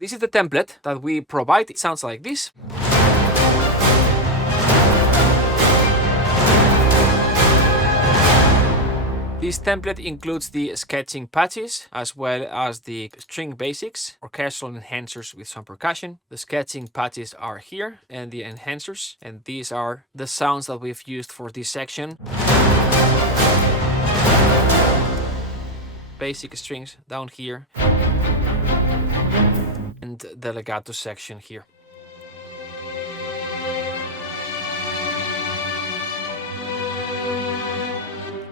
This is the template that we provide. It sounds like this. This template includes the sketching patches as well as the string basics, orchestral enhancers with some percussion. The sketching patches are here and the enhancers, and these are the sounds that we've used for this section. Basic strings down here and the legato section here.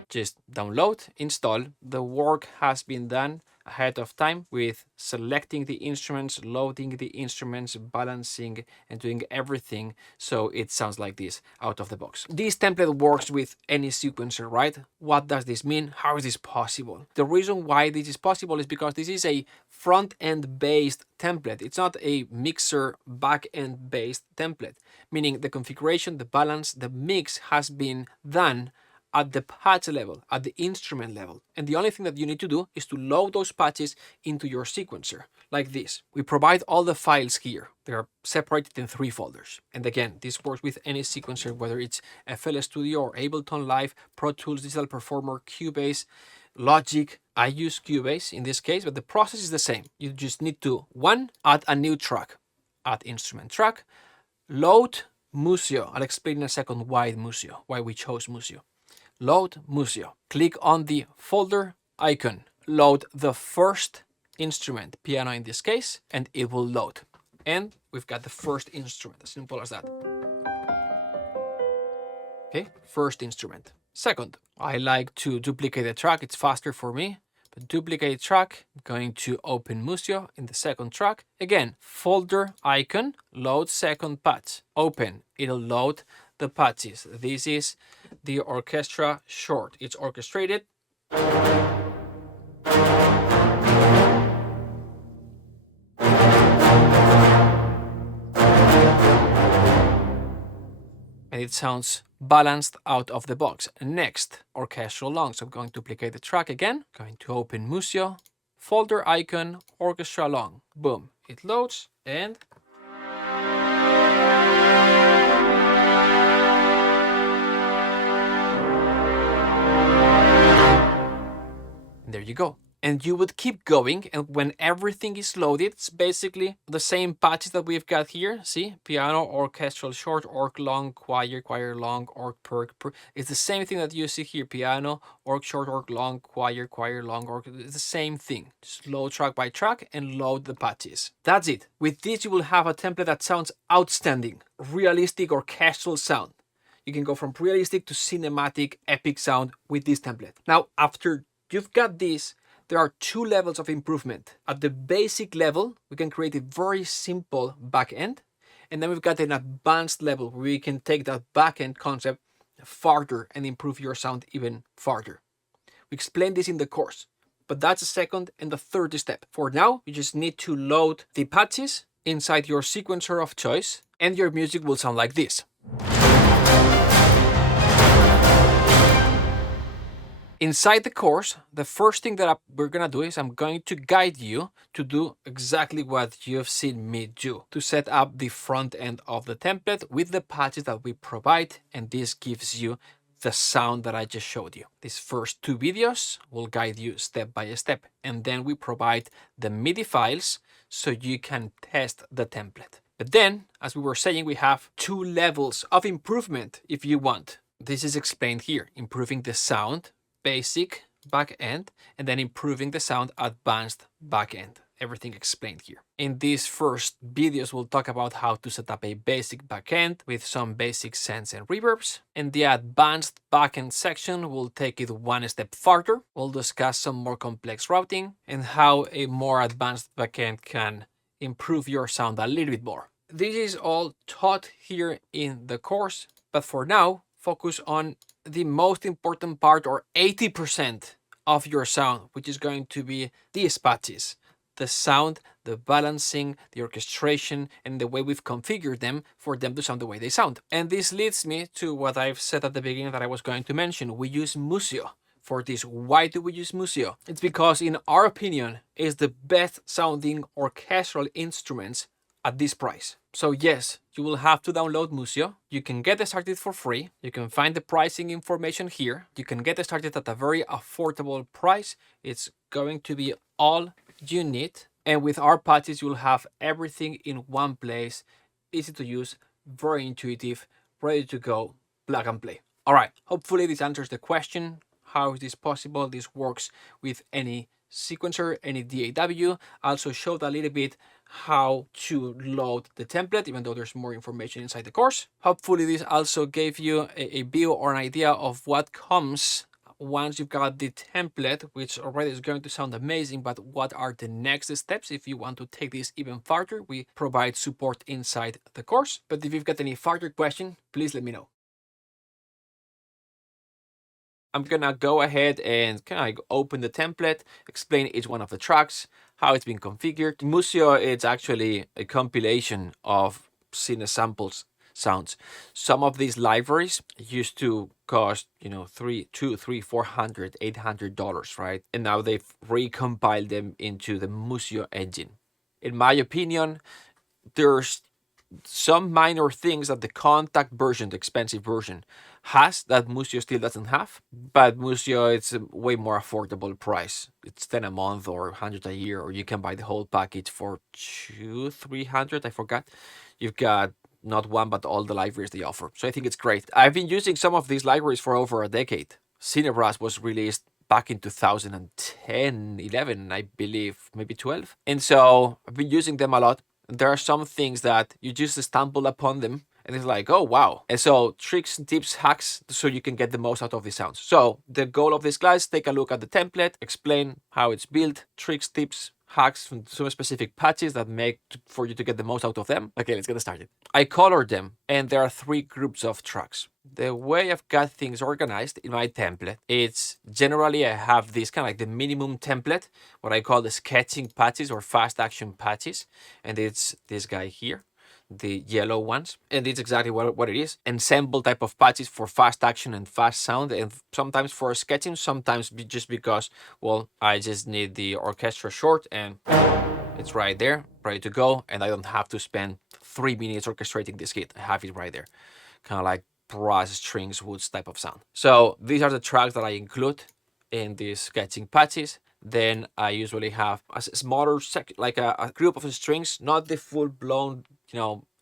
Just download, install. The work has been done ahead of time with selecting the instruments, loading the instruments, balancing, and doing everything so it sounds like this out of the box. This template works with any sequencer, right? What does this mean? How is this possible? The reason why this is possible is because this is a front-end based template. It's not a mixer back-end based template, meaning the configuration, the balance, the mix has been done at the patch level, at the instrument level. And the only thing that you need to do is to load those patches into your sequencer, like this. We provide all the files here. They are separated in 3 folders. And again, this works with any sequencer, whether it's FL Studio or Ableton Live, Pro Tools, Digital Performer, Cubase, Logic. I use Cubase in this case, but the process is the same. You just need to, 1, add a new track, add instrument track, load Musio. I'll explain in a second why Musio, why we chose Musio. Load Musio. Click on the folder icon. Load the first instrument, piano in this case, and it will load. And we've got the first instrument, as simple as that. Okay, first instrument. Second, I like to duplicate the track. It's faster for me. But duplicate track, I'm going to open Musio in the second track. Again, folder icon, load second patch. Open, it'll load the patches. This is the orchestra short. It's orchestrated. And it sounds balanced out of the box. Next, orchestral long. So I'm going to duplicate the track again. Going to open Musio, folder icon, orchestra long. Boom, it loads and there you go. And you would keep going, and when everything is loaded, it's basically the same patches that we've got here. See, piano, orchestral short, orc long, choir, choir long, orc perk. It's the same thing that you see here: piano, orc short, orc long, choir, choir long, orc. It's the same thing. Just load track by track and load the patches. That's it. With this, you will have a template that sounds outstanding, realistic orchestral sound. You can go from realistic to cinematic, epic sound with this template. Now, after you've got this, there are 2 levels of improvement. At the basic level, we can create a very simple backend. And then we've got an advanced level where we can take that backend concept farther and improve your sound even farther. We explained this in the course, but that's the second and the third step. For now, you just need to load the patches inside your sequencer of choice, and your music will sound like this. Inside the course, the first thing that we're going to do is I'm going to guide you to do exactly what you've seen me do, to set up the front end of the template with the patches that we provide, and this gives you the sound that I just showed you. These first 2 videos will guide you step by step, and then we provide the MIDI files so you can test the template. But then, as we were saying, we have 2 levels of improvement if you want. This is explained here: improving the sound, basic backend, and then improving the sound, advanced backend. Everything explained here. In these first videos, we'll talk about how to set up a basic backend with some basic sends and reverbs. In the advanced backend section, we'll take it 1 step further. We'll discuss some more complex routing and how a more advanced backend can improve your sound a little bit more. This is all taught here in the course, but for now, focus on the most important part, or 80% of your sound, which is going to be these patches: the sound, the balancing, the orchestration, and the way we've configured them for them to sound the way they sound. And this leads me to what I've said at the beginning that I was going to mention. We use Musio for this. Why do we use Musio? It's because, in our opinion, it's the best sounding orchestral instruments at this price. So yes, you will have to download Musio. You can get started for free. You can find the pricing information here. You can get started at a very affordable price. It's going to be all you need. And with our patches, you'll have everything in one place, easy to use, very intuitive, ready to go, plug and play. All right, hopefully this answers the question. How is this possible? This works with any sequencer, any DAW. Also showed a little bit how to load the template, even though there's more information inside the course. Hopefully this also gave you a view or an idea of what comes once you've got the template, which already is going to sound amazing, but what are the next steps if you want to take this even farther? We provide support inside the course. But if you've got any further question, please let me know. I'm gonna go ahead and kind of open the template, explain each one of the tracks, how it's been configured. Musio is actually a compilation of Cine samples sounds. Some of these libraries used to cost, $300, $400, $800, right? And now they've recompiled them into the Musio engine. In my opinion, there's some minor things that the contact version, the expensive version, has that Musio still doesn't have. But Musio, it's a way more affordable price. It's 10 a month or 100 a year, or you can buy the whole package for 200, 300, I forgot. You've got not one, but all the libraries they offer. So I think it's great. I've been using some of these libraries for over a decade. Cinebras was released back in 2010, 11, I believe, maybe 12. And so I've been using them a lot. There are some things that you just stumble upon them and it's like, oh, wow. And so tricks, tips, hacks, so you can get the most out of the sounds. So the goal of this class, take a look at the template, explain how it's built, tricks, tips, hacks from some specific patches that make for you to get the most out of them. Okay, let's get started. I colored them, and there are 3 groups of tracks. The way I've got things organized in my template, it's generally I have this kind of like the minimum template, what I call the sketching patches or fast action patches, and it's this guy here, the yellow ones, and it's exactly what it is. Ensemble type of patches for fast action and fast sound, and sometimes for sketching, sometimes just because, well, I just need the orchestra short and it's right there, ready to go, and I don't have to spend 3 minutes orchestrating this kit. I have it right there, kind of like brass, strings, woods type of sound. So these are the tracks that I include in these sketching patches. Then I usually have a smaller like a group of strings, not the full blown,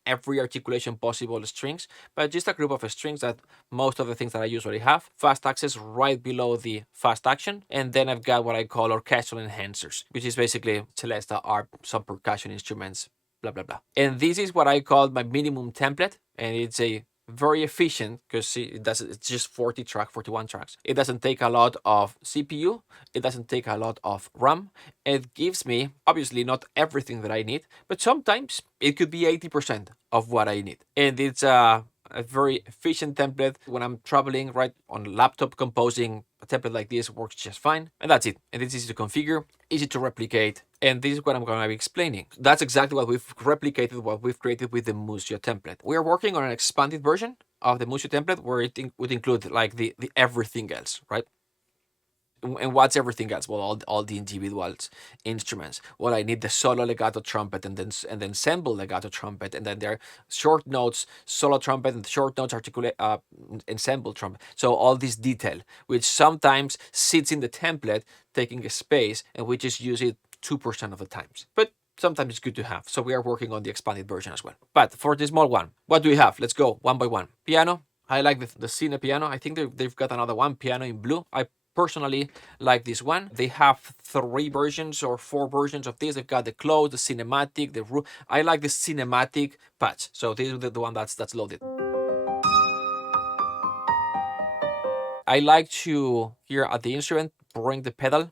every articulation possible strings, but just a group of strings that most of the things that I usually have. Fast access right below the fast action. And then I've got what I call orchestral enhancers, which is basically celesta, arp, some percussion instruments, blah, blah, blah. And this is what I call my minimum template. And it's a very efficient because it's just 41 tracks. It doesn't take a lot of CPU. It doesn't take a lot of RAM. It gives me, obviously, not everything that I need, but sometimes it could be 80% of what I need. And it's a very efficient template when I'm traveling, right, on a laptop composing. A template like this works just fine. And that's it. And it's easy to configure, easy to replicate. And this is what I'm going to be explaining. That's exactly what we've replicated, what we've created with the Musio template. We are working on an expanded version of the Musio template where it would include like the everything else, right? And what's everything else? Well, all the individual instruments. Well, I need the solo legato trumpet and then ensemble legato trumpet, and then there are short notes, solo trumpet, and short notes articulate ensemble trumpet. So all this detail, which sometimes sits in the template, taking a space, and we just use it 2% of the times. But sometimes it's good to have. So we are working on the expanded version as well. But for the small one, what do we have? Let's go one by one. Piano. I like the Cine piano. I think they've got another one, piano in blue. I personally like this one. They have 3 versions or 4 versions of this. They've got the closed, the cinematic, the roof. I like the cinematic patch. So this is the one that's loaded. I like to, here at the instrument, bring the pedal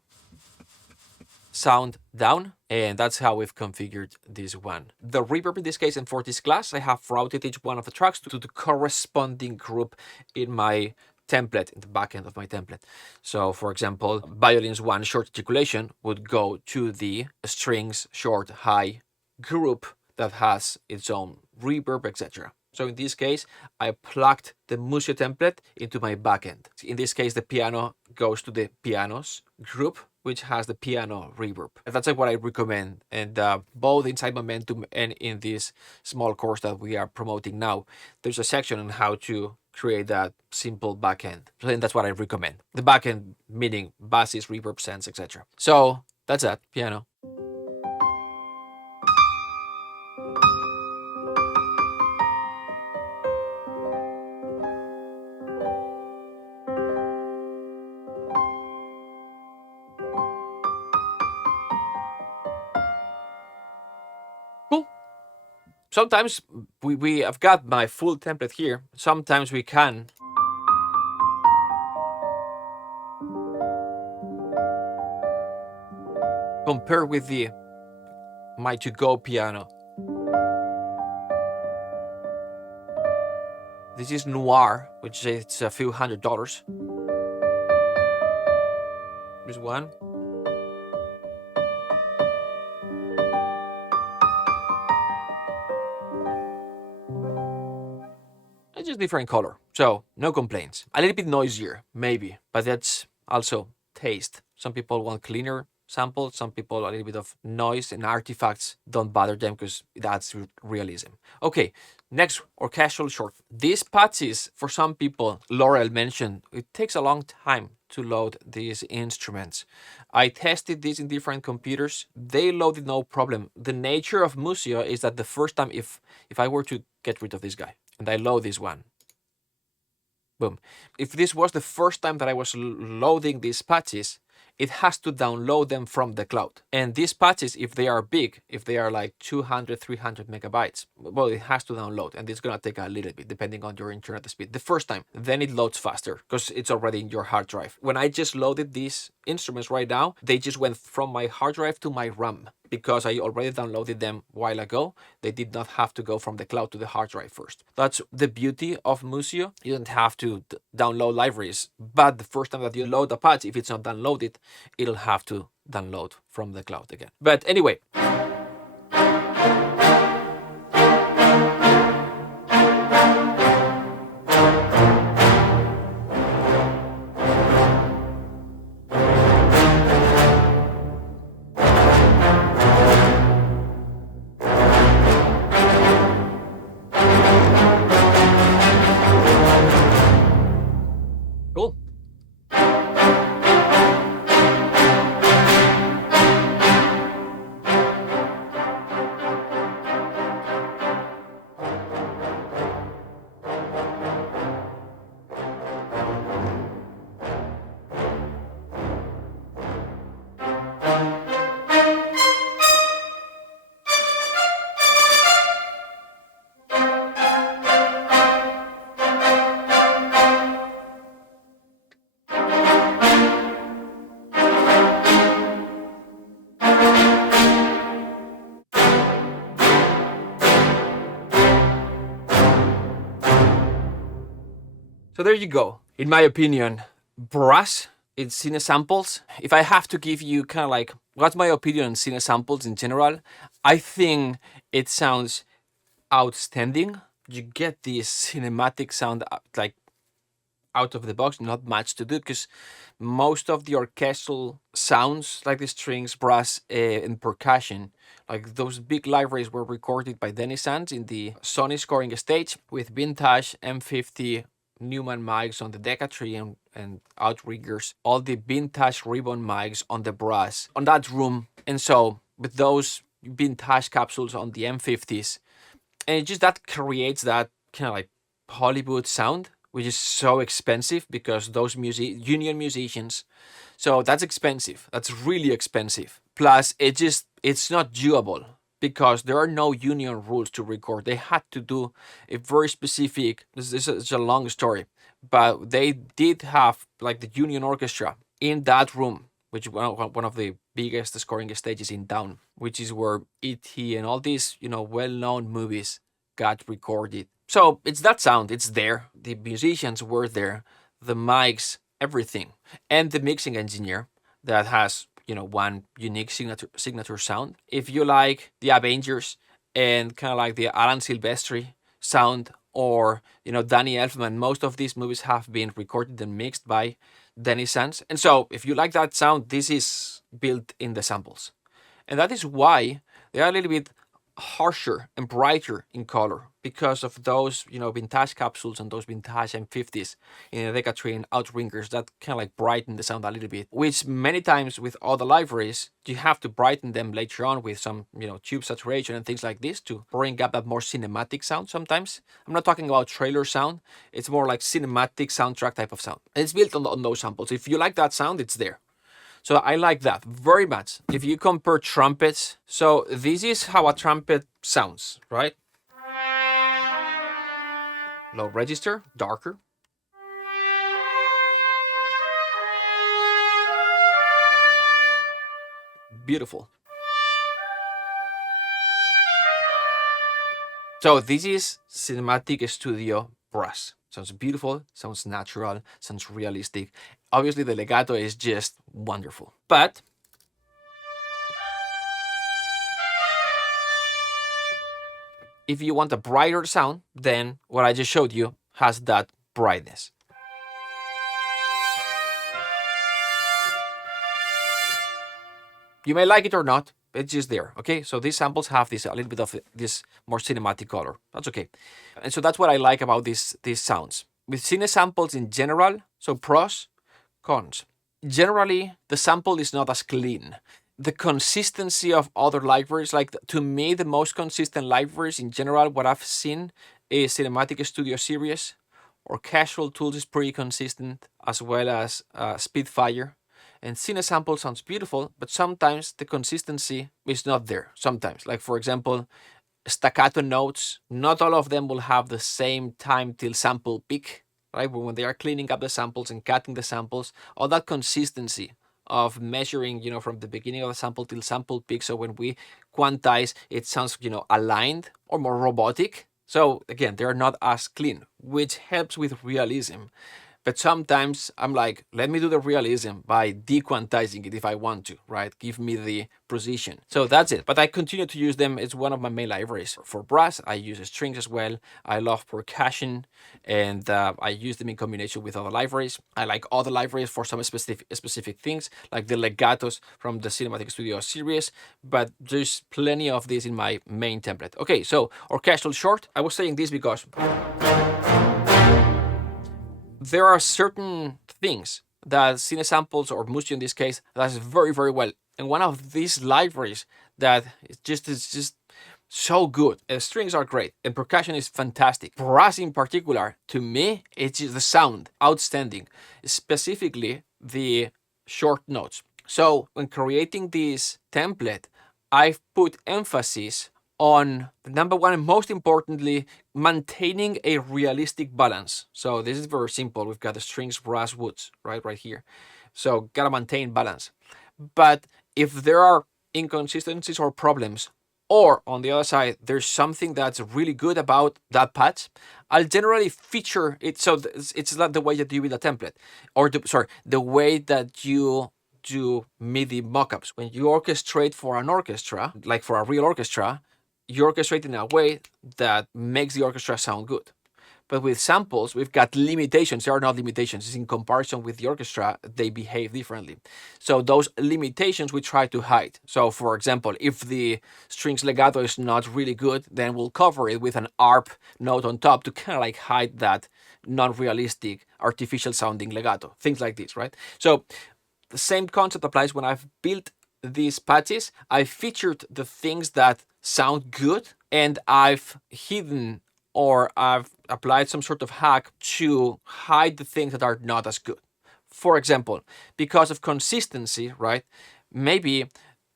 sound down, and that's how we've configured this one. The reverb in this case, and for this class, I have routed each one of the tracks to the corresponding group in my template, in the back end of my template. So for example, violins 1 short articulation would go to the strings short high group that has its own reverb, etc. So in this case, I plugged the Musio template into my backend. In this case, the piano goes to the pianos group, which has the piano reverb. That's like what I recommend. And both inside Momentum and in this small course that we are promoting now, there's a section on how to create that simple backend. And that's what I recommend. The backend meaning basses, reverb, sends, etc. So that's that, piano. Cool. Sometimes we have got my full template here. Sometimes we can compare with the my to-go piano. This is Noir, which is a few $100s. This one. It's just different color, so no complaints. A little bit noisier, maybe, but that's also taste. Some people want cleaner samples, some people a little bit of noise and artifacts don't bother them because that's realism. Okay, next, orchestral short. These patches, for some people, Laurel mentioned, it takes a long time to load these instruments. I tested this in different computers. They loaded no problem. The nature of Musio is that the first time, if I were to get rid of this guy, and I load this one. Boom. If this was the first time that I was loading these patches, it has to download them from the cloud. And these patches, if they are big, if they are like 200, 300 megabytes, well, it has to download. And it's going to take a little bit, depending on your internet speed. The first time, then it loads faster because it's already in your hard drive. When I just loaded these instruments right now, they just went from my hard drive to my RAM. Because I already downloaded them a while ago, they did not have to go from the cloud to the hard drive first. That's the beauty of Musio. You don't have to download libraries, but the first time that you load a patch, if it's not downloaded, it'll have to download from the cloud again. But anyway, cool. So there you go. In my opinion, brass in cine samples. If I have to give you kind of like what's my opinion on cine samples in general, I think it sounds outstanding. You get this cinematic sound like out of the box, not much to do because most of the orchestral sounds, like the strings, brass, and percussion, like those big libraries were recorded by Dennis Sands in the Sony scoring stage with vintage M50 Newman mics on the Deca and outriggers, all the vintage ribbon mics on the brass on that room. And so with those vintage capsules on the M50s, and it just that creates that kind of like Hollywood sound, which is so expensive because those union musicians. So that's expensive. That's really expensive. Plus, it's not doable because there are no union rules to record. They had to do a very specific. This is a long story, but they did have like the union orchestra in that room, which is one of the biggest scoring stages in town, which is where E.T. and all these well-known movies got recorded. So it's that sound. It's there. The musicians were there, the mics, everything, and the mixing engineer that has one unique signature sound. If you like the Avengers and kind of like the Alan Silvestri sound or Danny Elfman. Most of these movies have been recorded and mixed by Danny Sands. And so if you like that sound, this is built in the samples. And that is why they are a little bit harsher and brighter in color, because of those, vintage capsules and those vintage M50s in the Decatrain outriggers that kind of like brighten the sound a little bit, which many times with other libraries, you have to brighten them later on with some, tube saturation and things like this to bring up that more cinematic sound sometimes. I'm not talking about trailer sound. It's more like cinematic soundtrack type of sound. And it's built on those samples. If you like that sound, it's there. So I like that very much. If you compare trumpets, so this is how a trumpet sounds, right? Low register, darker. Beautiful. So this is cinematic studio brass. Sounds beautiful, sounds natural, sounds realistic. Obviously the legato is just wonderful. But if you want a brighter sound, then what I just showed you has that brightness. You may like it or not, it's just there, okay? So these samples have this a little bit of this more cinematic color. That's okay. And so that's what I like about these sounds. With cine samples in general, so pros, cons. Generally, the sample is not as clean. The consistency of other libraries, like to me, the most consistent libraries in general, what I've seen is Cinematic Studio Series, or Casual Tools is pretty consistent, as well as Spitfire. And Cine Sample sounds beautiful, but sometimes the consistency is not there. Sometimes, like for example, staccato notes, not all of them will have the same time till sample peak, right? But when they are cleaning up the samples and cutting the samples, all that consistency of measuring, from the beginning of the sample till sample peak. So when we quantize, it sounds, aligned or more robotic. So again, they're not as clean, which helps with realism. But sometimes I'm like, let me do the realism by dequantizing it if I want to, right? Give me the precision. So that's it. But I continue to use them. It's one of my main libraries. For brass, I use strings as well. I love percussion, and I use them in combination with other libraries. I like other libraries for some specific things, like the legatos from the Cinematic Studio series, but there's plenty of this in my main template. Okay, so orchestral short. I was saying this because there are certain things that Cine Samples, or Musio in this case, does very, very well. And one of these libraries that is just so good. Strings are great, and percussion is fantastic. Brass in particular, to me, it's just the sound, outstanding. Specifically, the short notes. So when creating this template, I've put emphasis on number one, and most importantly, maintaining a realistic balance. So this is very simple. We've got the strings, brass, woods, right here. So gotta maintain balance. But if there are inconsistencies or problems, or on the other side, there's something that's really good about that patch, I'll generally feature it. So it's not the way that you build a template, or the way that you do MIDI mockups. When you orchestrate for an orchestra, like for a real orchestra, you orchestrate in a way that makes the orchestra sound good. But with samples, we've got limitations. There are not limitations. It's in comparison with the orchestra, they behave differently. So those limitations we try to hide. So for example, if the strings legato is not really good, then we'll cover it with an ARP note on top to kind of like hide that non-realistic, artificial sounding legato. Things like this, right? So the same concept applies when I've built these patches. I've featured the things that sound good, and I've hidden, or I've applied some sort of hack to hide the things that are not as good. For example, because of consistency, right? Maybe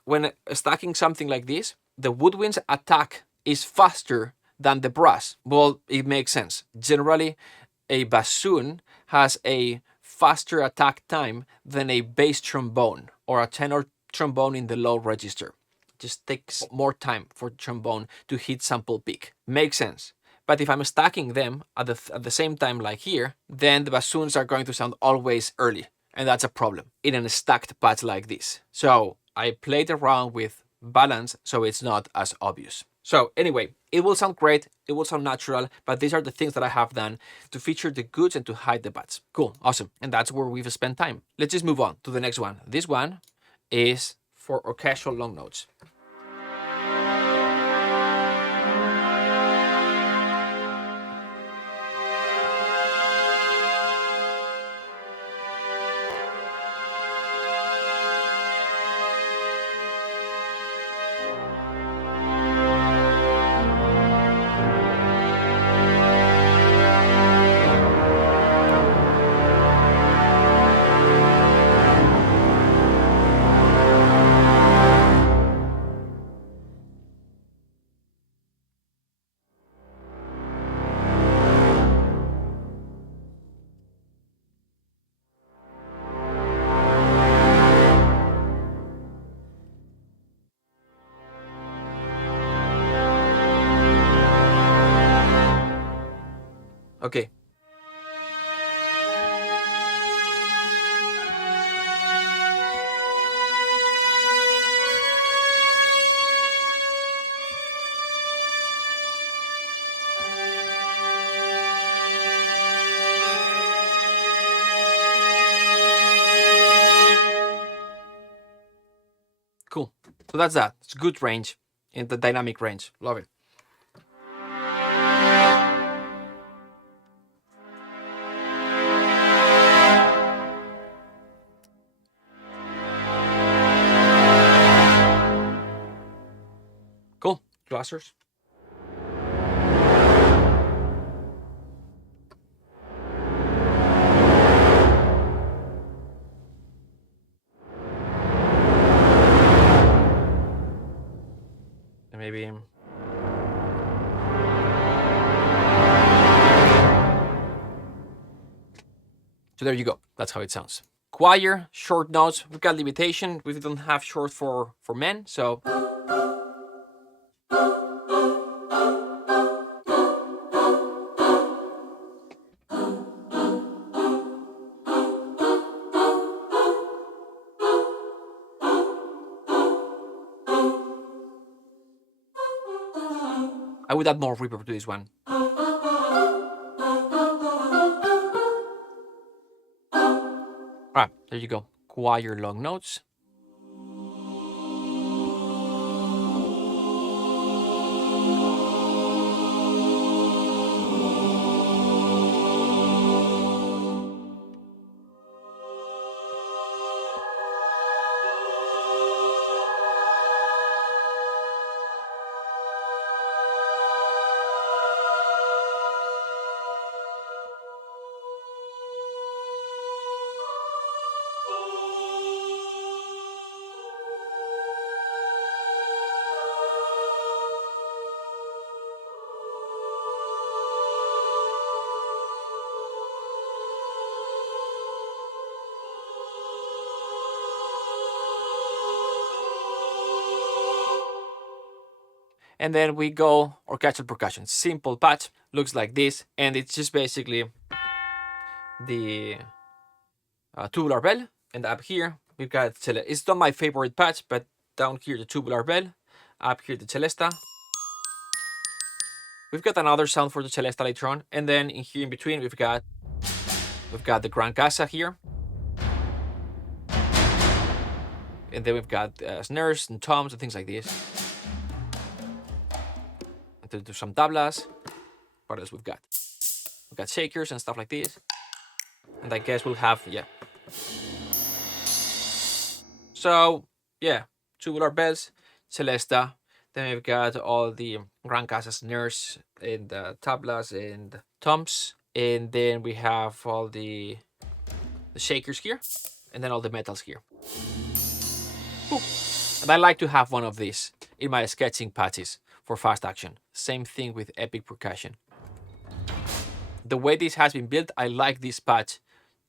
when stacking something like this, the woodwind's attack is faster than the brass. Well, it makes sense. Generally, a bassoon has a faster attack time than a bass trombone or a tenor trombone in the low register. It just takes more time for the trombone to hit sample peak. Makes sense. But if I'm stacking them at the same time like here, then the bassoons are going to sound always early. And that's a problem in a stacked patch like this. So I played around with balance so it's not as obvious. So anyway, It will sound great, it will sound natural, but these are the things that I have done to feature the goods and to hide the bads. Cool, awesome. And that's where we've spent time. Let's just move on to the next one. This one is for orchestral long notes. Okay. Cool. So that's that. It's good range in the dynamic range. Love it. Cool. Clusters. And maybe so there you go. That's how it sounds. Choir, short notes. We've got limitation. We don't have short for men, so I would add more reverb to this one. Alright, there you go. Choir long notes. And then we go orchestral percussion. Simple patch, looks like this, and it's just basically the tubular bell. And up here we've got it's not my favorite patch, but down here the tubular bell, up here the celesta. We've got another sound for the celesta later on, and then in here in between we've got the gran casa here, and then we've got snares and toms and things like this. And do some tablas. What else we've got? We've got shakers and stuff like this. And I guess we'll have, yeah. So, yeah, tubular bells, celesta. Then we've got all the gran casa snares and tablas and toms. And then we have all the shakers here. And then all the metals here. Ooh. And I like to have one of these in my sketching patches for fast action. Same thing with epic percussion. The way this has been built, I like this patch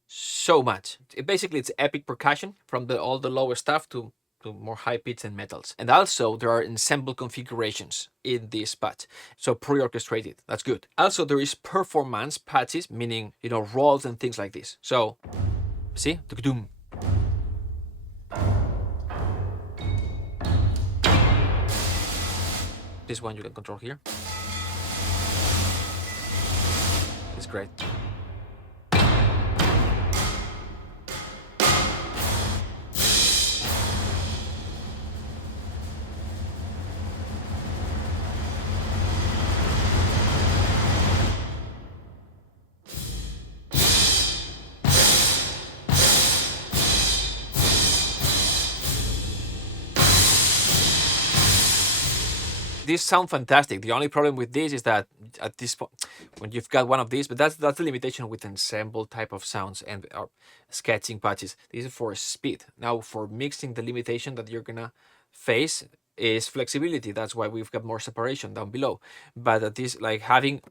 so much. Basically, it's epic percussion from all the lower stuff to more high pitch and metals. And also, there are ensemble configurations in this patch. So pre-orchestrated, that's good. Also, there is performance patches, meaning, rolls and things like this. So, see? This one you can control here. It's great. These sound fantastic. The only problem with this is that at this point, when you've got one of these, but that's the limitation with ensemble type of sounds and sketching patches. This is for speed. Now for mixing, the limitation that you're gonna face is flexibility. That's why we've got more separation down below. But at this, like having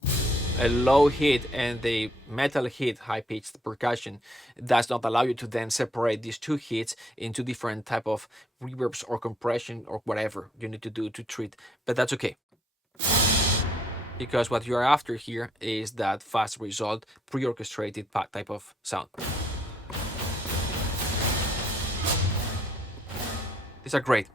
a low hit and the metal hit, high-pitched percussion, does not allow you to then separate these two hits into different type of reverbs or compression or whatever you need to do to treat. But that's okay, because what you are after here is that fast result, pre-orchestrated type of sound. These are great.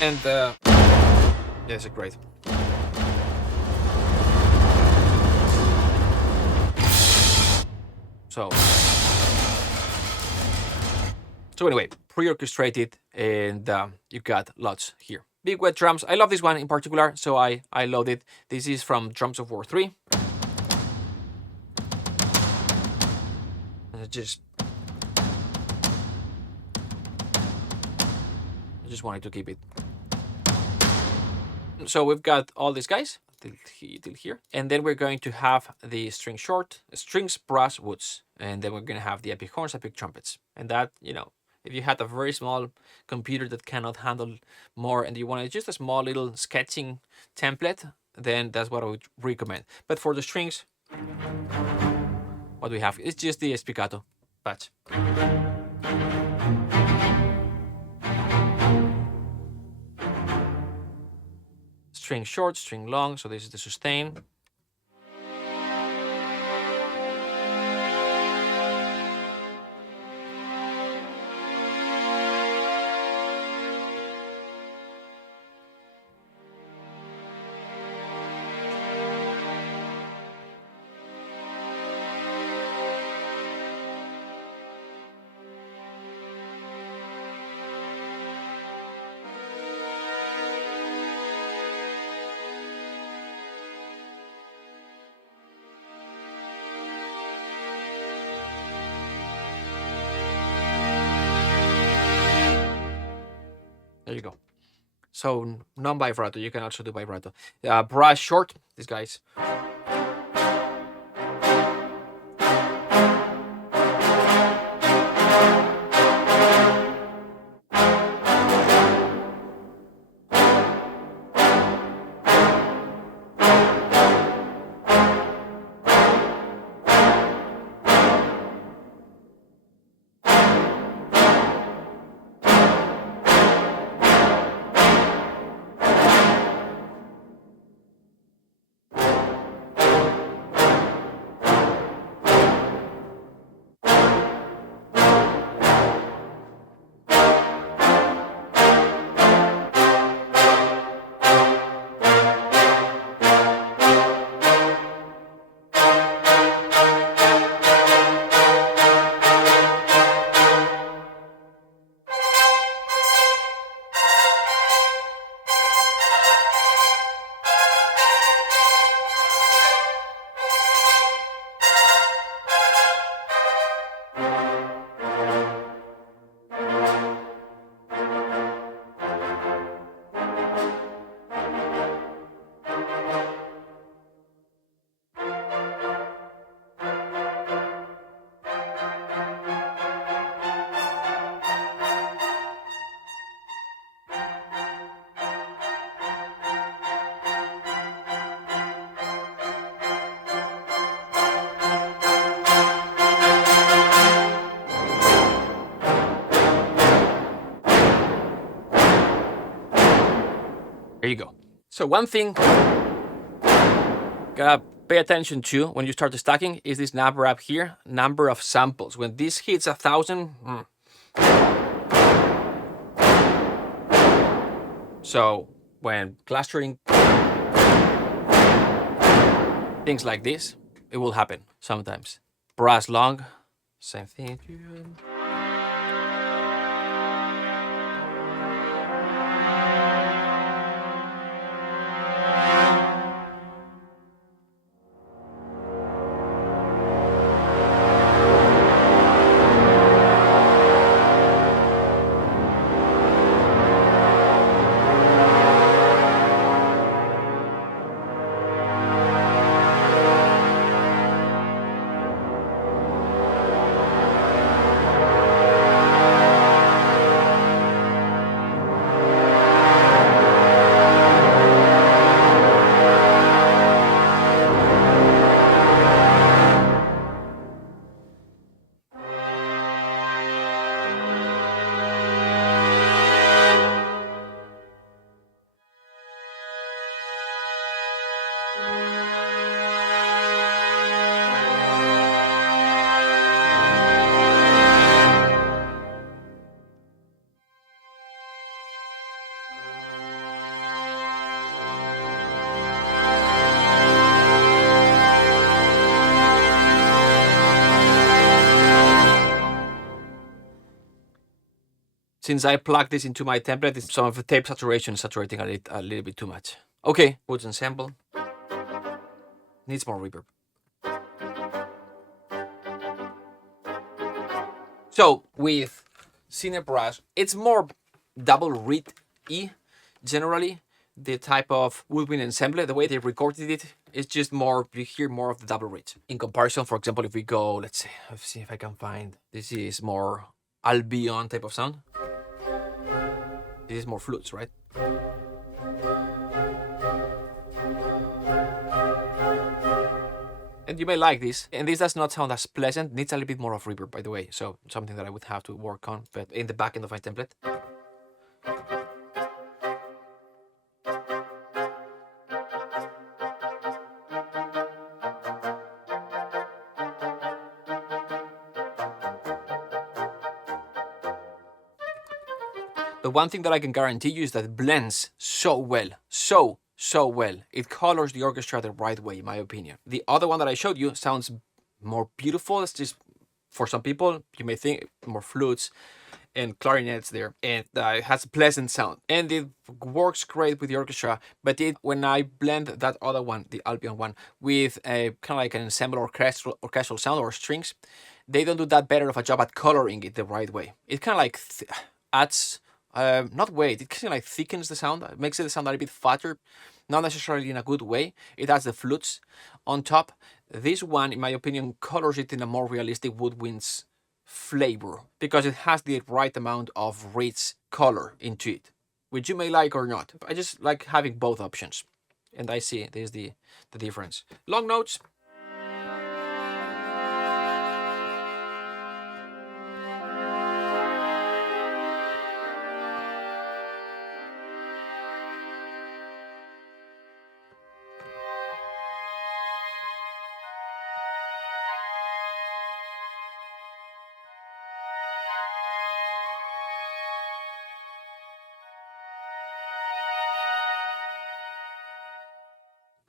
And yes, great. So anyway, pre-orchestrated, and you got lots here. Big wet drums. I love this one in particular, so I loaded. This is from Drums of War 3. I just wanted to keep it. So we've got all these guys till here, and then we're going to have the strings, brass, woods, and then we're going to have the epic horns, epic trumpets, and that, if you had a very small computer that cannot handle more and you wanted just a small little sketching template, then that's what I would recommend. But for the strings, what we have is just the spiccato patch. String short, string long, so this is the sustain. There you go. So non-vibrato, you can also do vibrato. Brass short, these guys. There you go. So one thing gotta pay attention to when you start the stacking is this number up here, number of samples. When this hits 1,000, so when clustering things like this, it will happen sometimes. Brass long, same thing. Since I plugged this into my template, some of the tape saturation is saturating a little bit too much. Okay, woods ensemble. Needs more reverb. So with Cinebrass, it's more double reed E generally. The type of woodwind ensemble, the way they recorded it, is just more, you hear more of the double reed. In comparison, for example, if we go, let's see if I can find, this is more Albion type of sound. This is more flutes, right? And you may like this, and this does not sound as pleasant, needs a little bit more of reverb, by the way, so something that I would have to work on, but in the back end of my template. The one thing that I can guarantee you is that it blends so well, so well. It colors the orchestra the right way, in my opinion. The other one that I showed you sounds more beautiful. It's just, for some people, you may think more flutes and clarinets there, and it has a pleasant sound. And it works great with the orchestra, but when I blend that other one, the Albion one, with a kind of like an ensemble orchestral sound or strings, they don't do that better of a job at coloring it the right way. It kind of like adds not weight, it kind of like thickens the sound, it makes it sound a little bit fatter, not necessarily in a good way. It adds the flutes on top. This one, in my opinion, colors it in a more realistic woodwinds flavor because it has the right amount of rich color into it, which you may like or not. I just like having both options, and I see there's the difference. Long notes.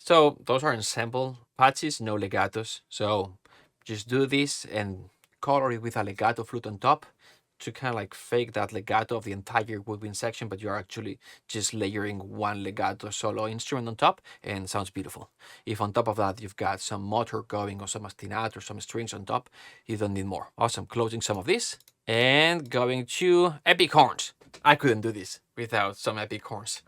So those are ensemble patches, no legatos. So just do this and color it with a legato flute on top to kind of like fake that legato of the entire woodwind section, but you're actually just layering one legato solo instrument on top, and sounds beautiful. If on top of that you've got some motor going or some ostinato or some strings on top, you don't need more. Awesome. Closing some of this and going to epic horns. I couldn't do this without some epic horns.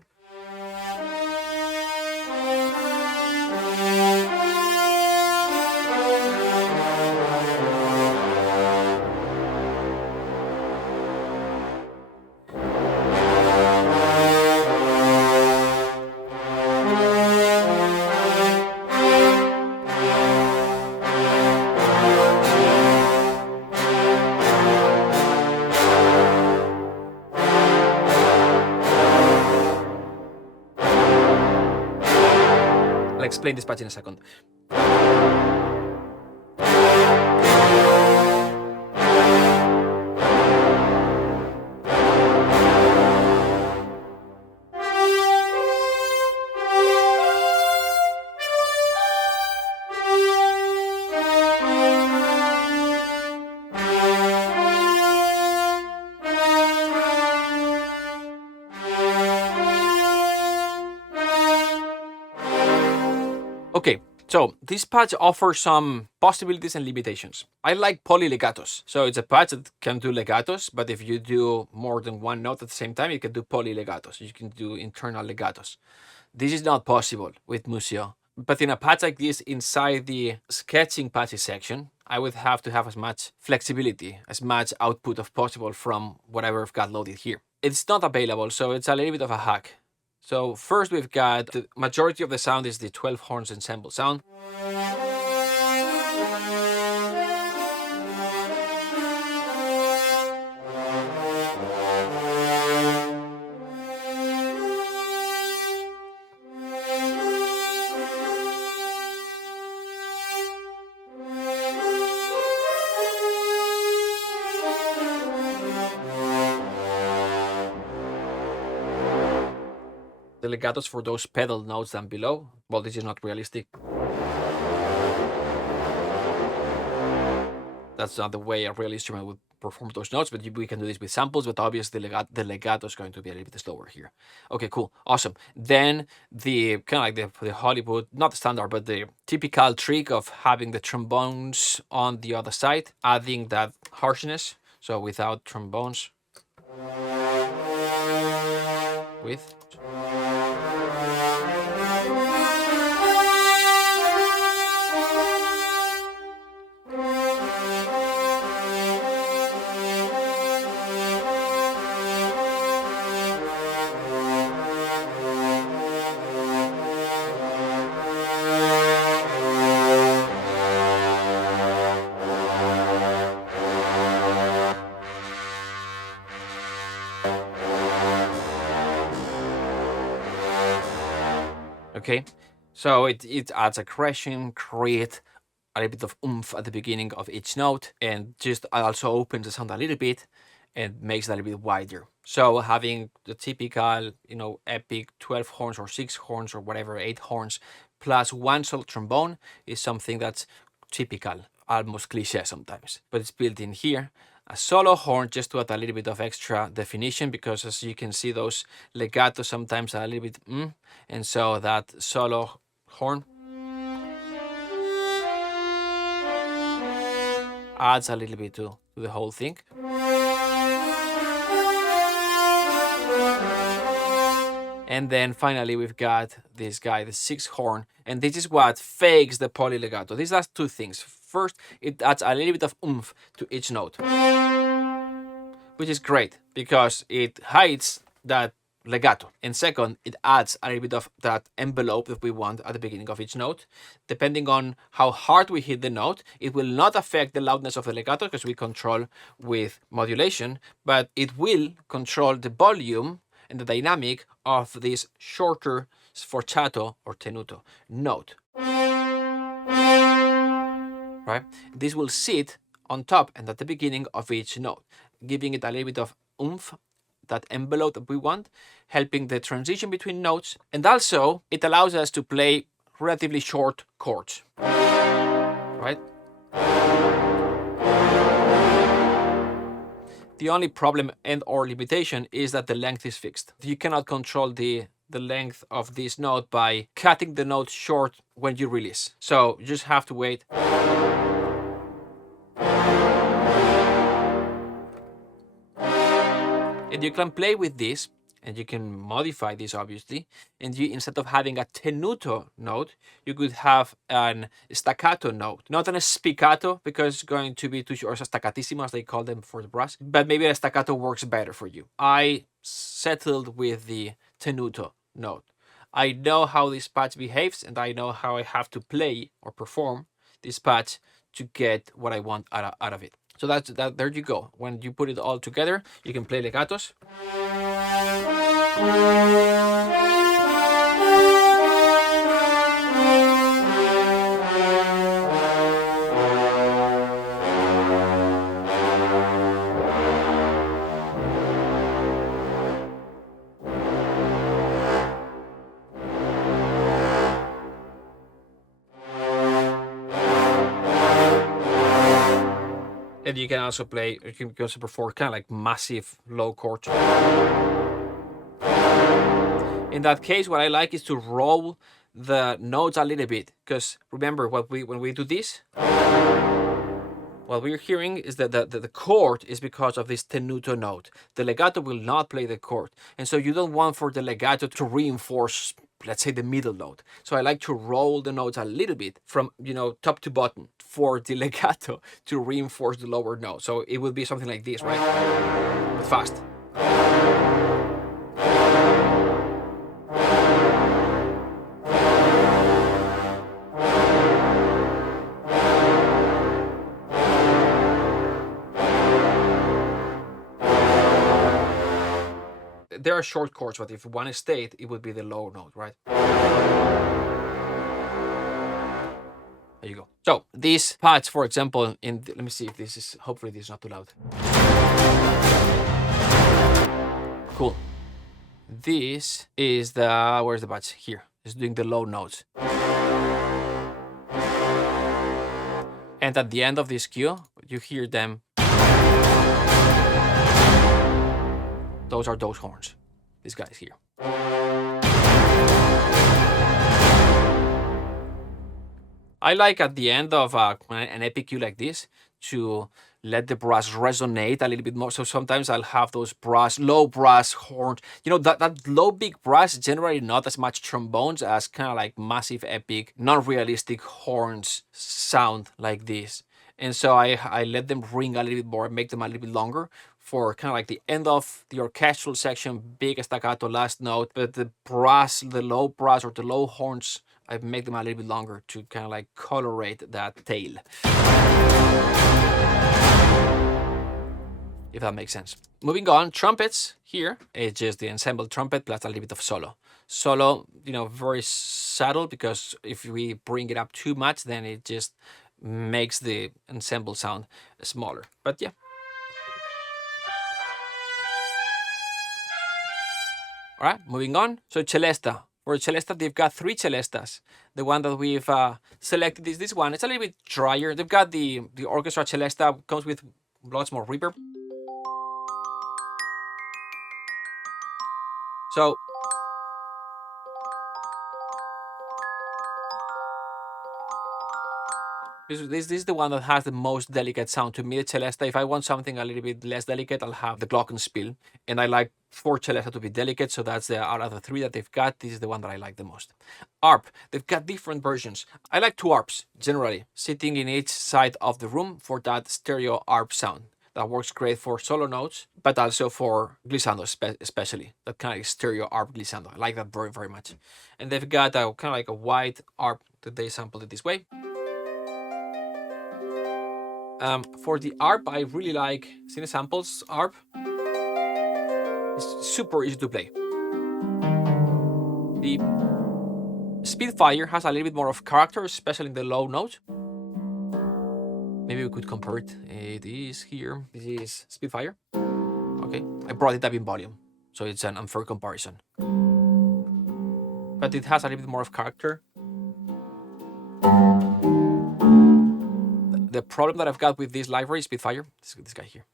explain this patch in a second. Okay, so this patch offers some possibilities and limitations. I like polylegatos. So it's a patch that can do legatos, but if you do more than one note at the same time, you can do polylegatos. You can do internal legatos. This is not possible with Museo. But in a patch like this, inside the sketching patches section, I would have to have as much flexibility, as much output as possible from whatever I've got loaded here. It's not available, so it's a little bit of a hack. So first we've got the majority of the sound is the 12 horns ensemble sound. The legatos for those pedal notes down below. Well, this is not realistic. That's not the way a real instrument would perform those notes, but we can do this with samples, but obviously the legato is going to be a little bit slower here. Okay, cool, awesome. Then the kind of like the Hollywood, not the standard, but the typical trick of having the trombones on the other side, adding that harshness. So without trombones, with. Okay, so it adds aggression, create a little bit of oomph at the beginning of each note, and just also opens the sound a little bit and makes it a little bit wider. So having the typical, epic 12 horns or 6 horns or whatever, 8 horns, plus one solo trombone is something that's typical, almost cliche sometimes, but it's built in here. A solo horn just to add a little bit of extra definition, because as you can see, those legato sometimes are a little bit and so that solo horn adds a little bit to the whole thing. And then finally we've got this guy, the 6 horn, and this is what fakes the polylegato. This does two things. First, it adds a little bit of oomph to each note, which is great because it hides that legato. And second, it adds a little bit of that envelope that we want at the beginning of each note. Depending on how hard we hit the note, it will not affect the loudness of the legato because we control with modulation, but it will control the volume and the dynamic of this shorter sforzato or tenuto note. Right? This will sit on top and at the beginning of each note, giving it a little bit of oomph, that envelope that we want, helping the transition between notes, and also it allows us to play relatively short chords, right? The only problem and or limitation is that the length is fixed. You cannot control the length of this note by cutting the note short when you release. So you just have to wait. And you can play with this, and you can modify this obviously, and you, instead of having a tenuto note, you could have an staccato note, not an spiccato because it's going to be too short, or staccatissimo as they call them for the brass, but maybe a staccato works better for you. I settled with the tenuto note. I know how this patch behaves, and I know how I have to play or perform this patch to get what I want out of it. So that's that. There you go. When you put it all together, you can play legatos. And you can also play, you can also perform kind of like massive low chords. In that case, what I like is to roll the notes a little bit, because remember when we do this, what we're hearing is that the chord is because of this tenuto note. The legato will not play the chord, and so you don't want for the legato to reinforce, let's say, the middle note. So I like to roll the notes a little bit from, top to bottom for the legato to reinforce the lower note. So it will be something like this, right? But fast. There are short chords, but if one is stayed, it would be the low note, right? There you go. So these pads, for example, let me see if this is, hopefully this is not too loud. Cool. This is where's the patch? Here. It's doing the low notes. And at the end of this cue, you hear them. Those are those horns. These guys here. I like at the end of an epic cue like this to let the brass resonate a little bit more. So sometimes I'll have those low brass horns. That low big brass, generally not as much trombones as kind of like massive epic, non-realistic horns sound like this. And so I let them ring a little bit more, make them a little bit longer for kind of like the end of the orchestral section, big staccato last note, but the low brass or the low horns, I make them a little bit longer to kind of like colorate that tail. If that makes sense. Moving on, trumpets here, it's just the ensemble trumpet plus a little bit of solo. Solo, very subtle, because if we bring it up too much, then it just makes the ensemble sound smaller. But yeah. All right, moving on. So celesta. For celesta, they've got 3 celestas. The one that we've selected is this one. It's a little bit drier. They've got the orchestra celesta, comes with lots more reverb. So this is the one that has the most delicate sound to me, the celesta. If I want something a little bit less delicate, I'll have the glockenspiel. And I like for celesta to be delicate, so that's out of the 3 that they've got, this is the one that I like the most. Arp, they've got different versions. I like 2 arps, generally, sitting in each side of the room for that stereo arp sound. That works great for solo notes, but also for glissando especially. That kind of stereo arp glissando. I like that very, very much. And they've got a kind of like a wide arp that they sampled it this way. For the ARP, I really like Cine Samples ARP. It's super easy to play. The Spitfire has a little bit more of character, especially in the low note. Maybe we could compare it. It is here. This is Spitfire. Okay, I brought it up in volume, so it's an unfair comparison. But it has a little bit more of character. The problem that I've got with this library, Spitfire, this guy here,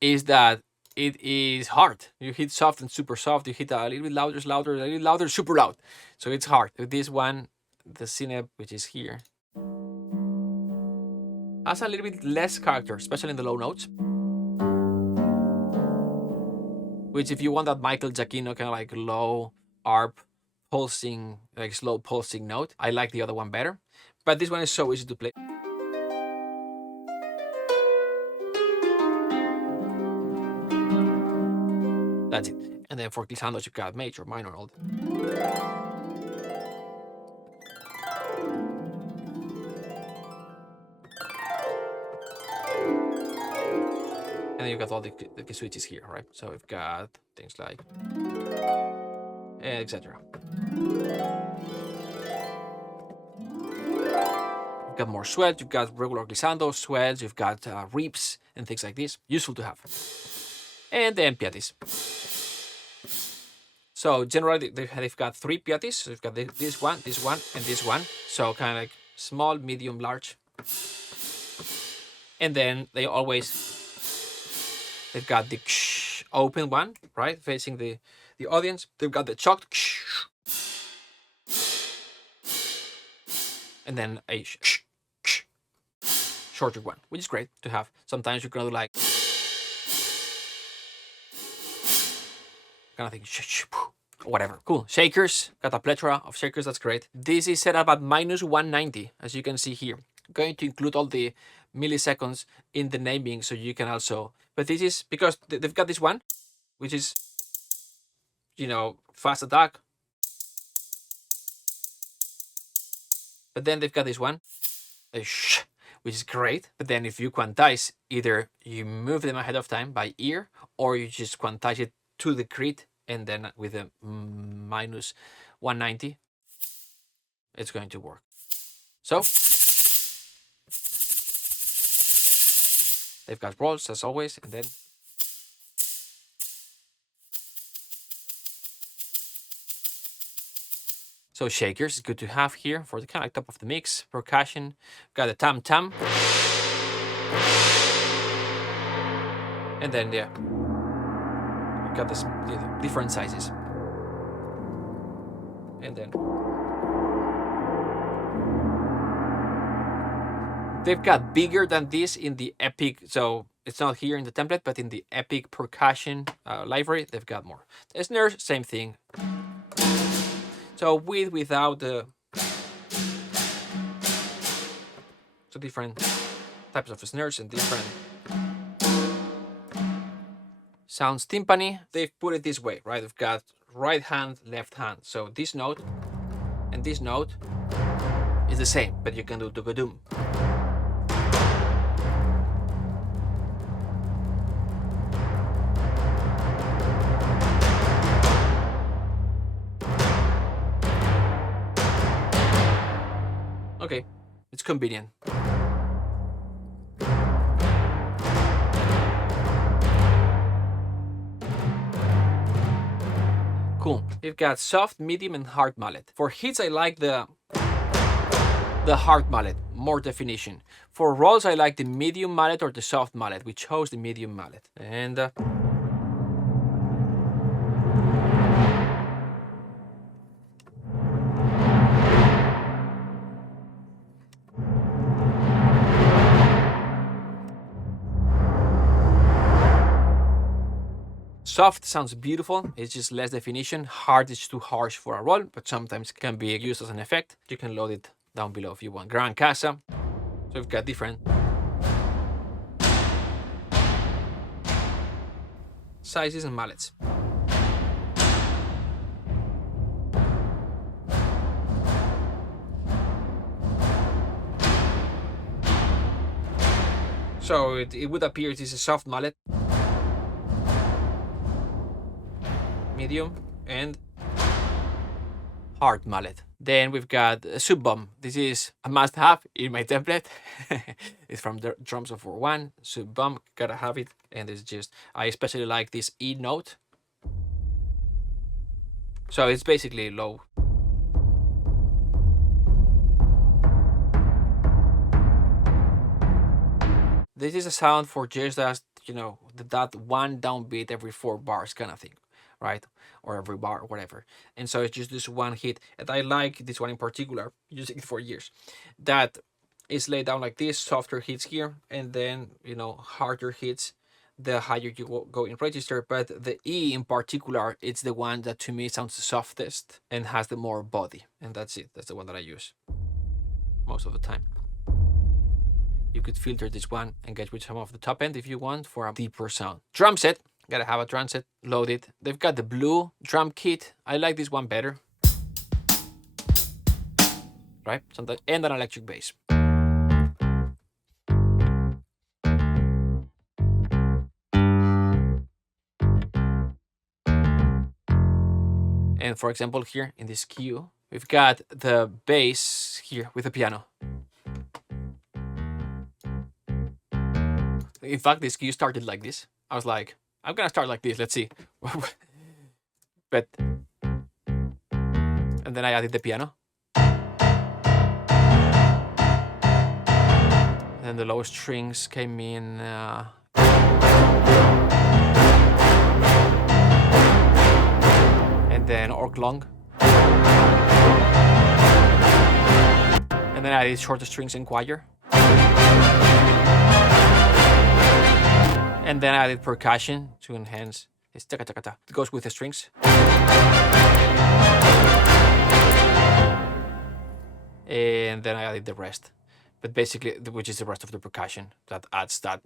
is that it is hard. You hit soft and super soft. You hit a little bit louder, a little louder, super loud. So it's hard. With this one, the Cine, which is here, has a little bit less character, especially in the low notes. Which, if you want that Michael Giacchino kind of like low arp pulsing, like slow pulsing note, I like the other one better. But this one is so easy to play. That's it. And then for glissandos, you've got major, minor, all. And then you've got all the switches here, right? So we've got things like etc. You've got more swells, you've got regular glissandos, swells, you've got reaps and things like this. Useful to have. And then piattis. So generally they've got 3 piattis. So they've got this one, and this one. So kind of like small, medium, large. And then they've got the open one, right, facing the audience. They've got the chalked, and then a shorter one, which is great to have. Sometimes you're gonna do like kind of thing, whatever. Cool. Shakers, got a plethora of shakers. That's great. This is set up at -190, as you can see here. I'm going to include all the milliseconds in the naming so you can also. But this is because they've got this one, which is, fast attack. But then they've got this one, which is great. But then if you quantize, either you move them ahead of time by ear, or you just quantize it to the crit, and then with a -190, it's going to work. So they've got rolls as always, and then so shakers, good to have here for the kind of like top of the mix. Percussion, got a tam tam, and then got this different sizes, and then they've got bigger than this in the Epic. So it's not here in the template, but in the Epic percussion library, they've got more. The snares, same thing. So without the different types of snares and different sounds. Timpani, they've put it this way, right? They've got right hand, left hand. So this note and this note is the same, but you can do dugadum. Okay, it's convenient. Cool. We've got soft, medium, and hard mallet. For hits, I like the hard mallet, more definition. For rolls, I like the medium mallet or the soft mallet. We chose the medium mallet. And soft sounds beautiful, it's just less definition. Hard is too harsh for a roll, but sometimes can be used as an effect. You can load it down below if you want. Gran Casa. So we've got different sizes and mallets. So it would appear this is a soft mallet, medium, and hard mallet. Then we've got a sub bomb. This is a must-have in my template. It's from the Drums of War 1. Sub bomb, gotta have it. And it's just, I especially like this E note. So it's basically low. This is a sound for just as, that one downbeat every 4 bars kind of thing, right? Or every bar, or whatever. And so it's just this one hit. And I like this one in particular, using it for years. That is laid down like this, softer hits here, and then, harder hits the higher you go in register. But the E in particular, it's the one that to me sounds the softest and has the more body. And that's it. That's the one that I use most of the time. You could filter this one and get with some of the top end if you want for a deeper sound. Drum set, gotta have a drum set loaded. They've got the blue drum kit. I like this one better, right? Sometimes, and an electric bass. And for example, here in this cue, we've got the bass here with the piano. In fact, this cue started like this. I was like, I'm gonna start like this, let's see. But, and then I added the piano. And then the low strings came in. And then orc long. And then I added shorter strings in choir. And then I added percussion to enhance. It's taka taka ta. It goes with the strings. And then I added the rest. But basically, which is the rest of the percussion that adds that.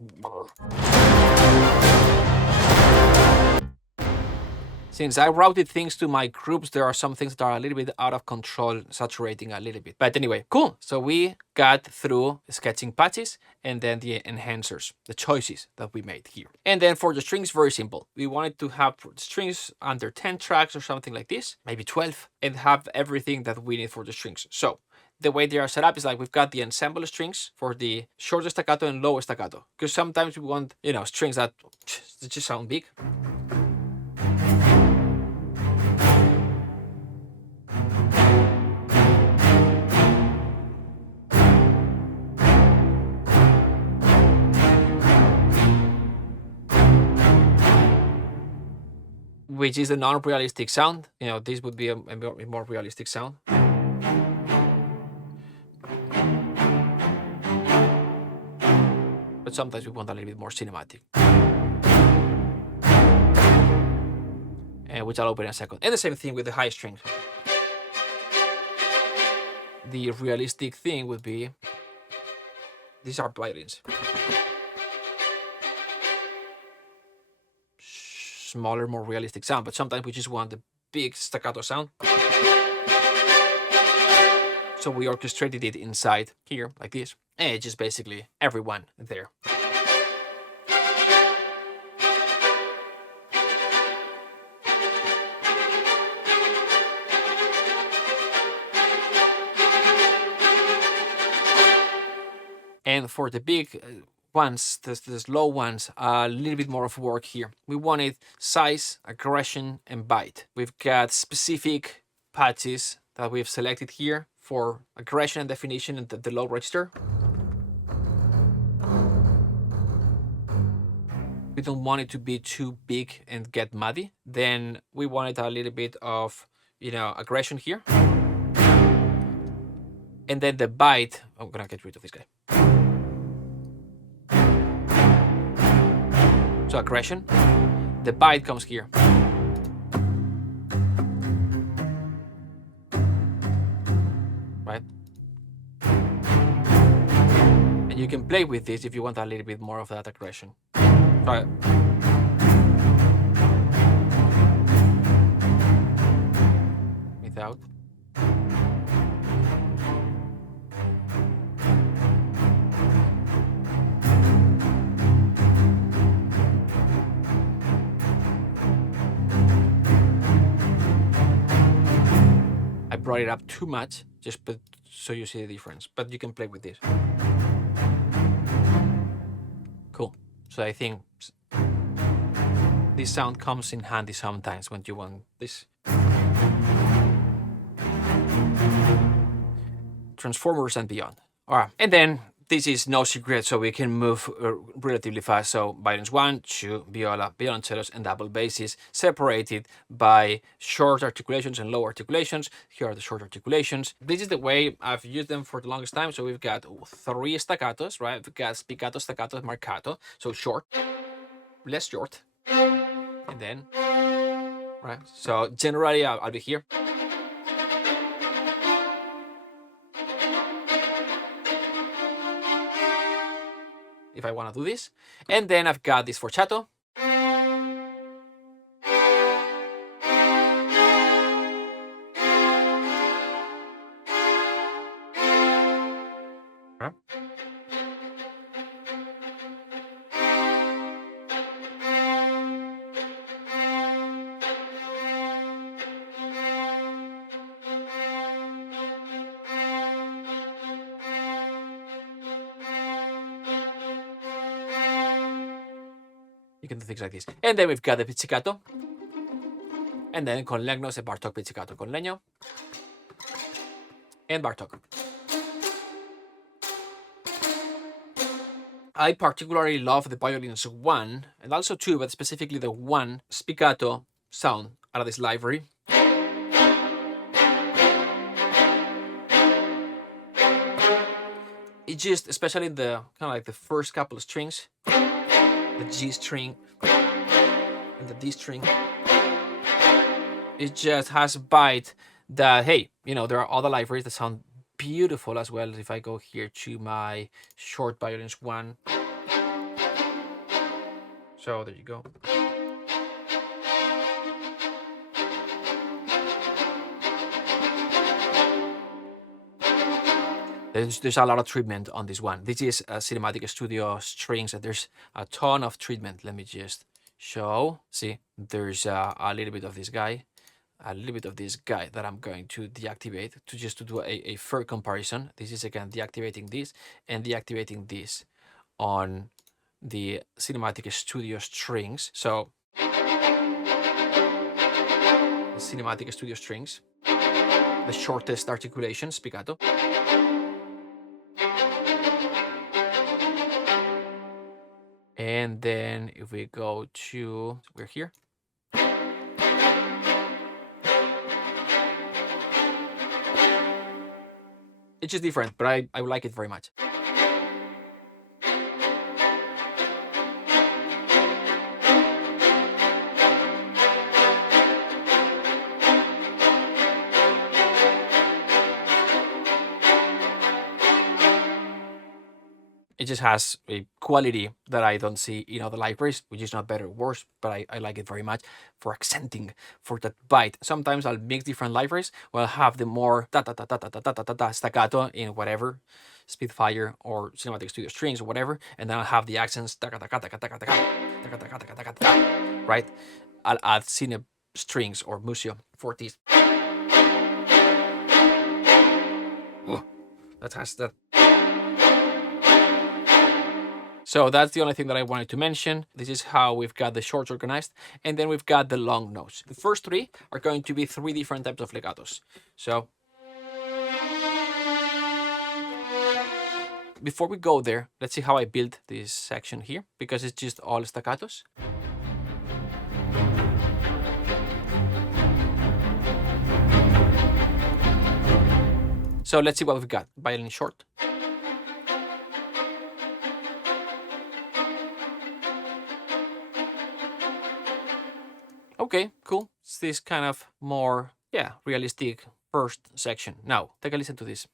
Since I routed things to my groups, there are some things that are a little bit out of control, saturating a little bit. But anyway, cool. So we got through sketching patches and then the enhancers, the choices that we made here. And then for the strings, very simple. We wanted to have strings under 10 tracks or something like this, maybe 12, and have everything that we need for the strings. So the way they are set up is like we've got the ensemble strings for the short staccato and low staccato. Because sometimes we want, strings that just sound big. Which is a non-realistic sound. This would be a more realistic sound. But sometimes we want a little bit more cinematic. Which I'll open in a second. And the same thing with the high strings. The realistic thing would be, these are violins. Smaller, more realistic sound, but sometimes we just want the big staccato sound. So we orchestrated it inside here, like this. And it's just basically everyone there. And for the big ones, the slow ones, a little bit more of work here. We wanted size, aggression, and bite. We've got specific patches that we've selected here for aggression and definition and the low register. We don't want it to be too big and get muddy. Then we wanted a little bit of, aggression here. And then the bite, I'm gonna get rid of this guy. So aggression, the bite comes here. Right? And you can play with this if you want a little bit more of that aggression. Try it. Without. I brought it up too much, just so you see the difference. But you can play with this. Cool. So I think this sound comes in handy sometimes when you want this. Transformers and beyond. All right. And then this is no secret, so we can move relatively fast. So violins 1, 2, viola, violoncellos, and double basses, separated by short articulations and low articulations. Here are the short articulations. This is the way I've used them for the longest time. So we've got 3 staccatos, right? We've got spiccato, staccato, marcato. So short, less short, and then, right? So generally I'll be here. If I want to do this. And then I've got this forchato. You can do things like this. And then we've got the pizzicato. And then con legno se Bartok pizzicato con legno. And Bartok. I particularly love the violins 1 and also 2, but specifically the 1 spiccato sound out of this library. It just, especially the kind of like the first couple of strings, the G string and the D string, it just has a bite that, hey, you know, there are other libraries that sound beautiful as well. If I go here to my short violins 1, so there you go. There's a lot of treatment on this one. This is a Cinematic Studio strings, and there's a ton of treatment. Let me just show. See, there's a little bit of this guy, a little bit of this guy that I'm going to deactivate to just to do a fair comparison. This is again deactivating this and deactivating this on the Cinematic Studio strings. So the Cinematic Studio strings, the shortest articulation, spiccato. And then if we go to, we're here. It's just different, but I like it very much. It just has a quality that I don't see in other libraries, which is not better or worse, but I like it very much for accenting, for that bite. Sometimes I'll mix different libraries. Well, I'll have the more staccato in whatever, Spitfire or Cinematic Studio strings or whatever, and then I'll have the accents, right? I'll add Cine strings or Musio for these. That has that. So that's the only thing that I wanted to mention. This is how we've got the shorts organized. And then we've got the long notes. The first three are going to be three different types of legatos. So before we go there, let's see how I built this section here, because it's just all staccatos. So let's see what we've got. Violin short. Okay, cool. It's this kind of more, realistic first section. Now, take a listen to this.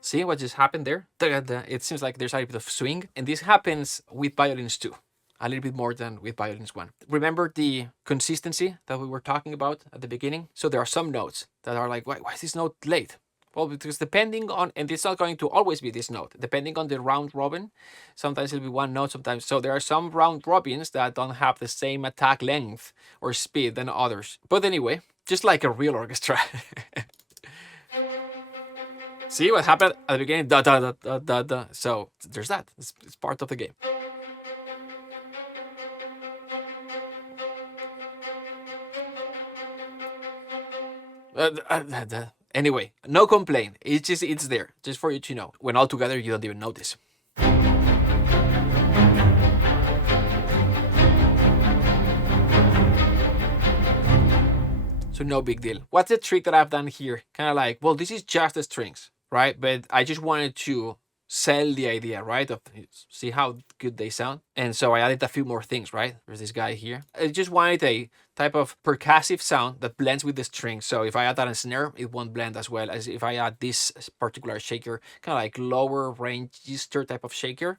See what just happened there? It seems like there's a little bit of swing, and this happens with violins too. A little bit more than with violins 1. Remember the consistency that we were talking about at the beginning? So there are some notes that are like, why is this note late? Well, because depending on, and it's not going to always be this note, depending on the round robin, sometimes it'll be one note, sometimes. So there are some round robins that don't have the same attack length or speed than others. But anyway, just like a real orchestra. See what happened at the beginning? Da da da da da da. So there's that. It's part of the game. Anyway, no complaint. It's there, just for you to know. When all together, you don't even notice. So no big deal. What's the trick that I've done here? Kind of like, well, this is just the strings, right? But I just wanted to sell the idea, right? Of see how good they sound. And so I added a few more things, right? There's this guy here. I just wanted a type of percussive sound that blends with the strings. So if I add that on snare, it won't blend as well as if I add this particular shaker, kind of like lower register type of shaker.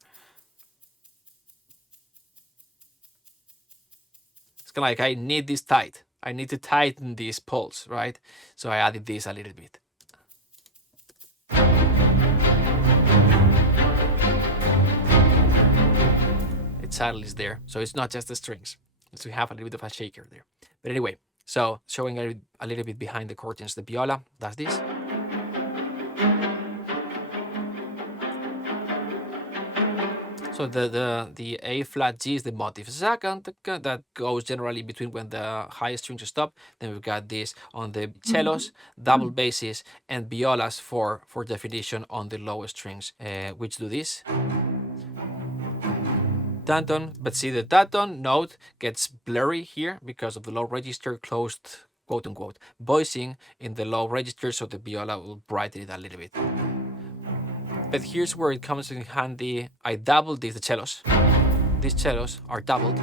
It's kind of like I need this tight. I need to tighten this pulse, right? So I added this a little bit. Saddle is there, so it's not just the strings. So we have a little bit of a shaker there. But anyway, so showing a little bit behind the curtains, the viola does this. So the A flat G is the motive second that goes generally between when the highest strings stop. Then we've got this on the cellos, double basses, and violas for definition on the lowest strings, which do this. Danton, but see the Danton note gets blurry here because of the low register closed quote unquote voicing in the low register, so the viola will brighten it a little bit. But here's where it comes in handy. I doubled the cellos. These cellos are doubled.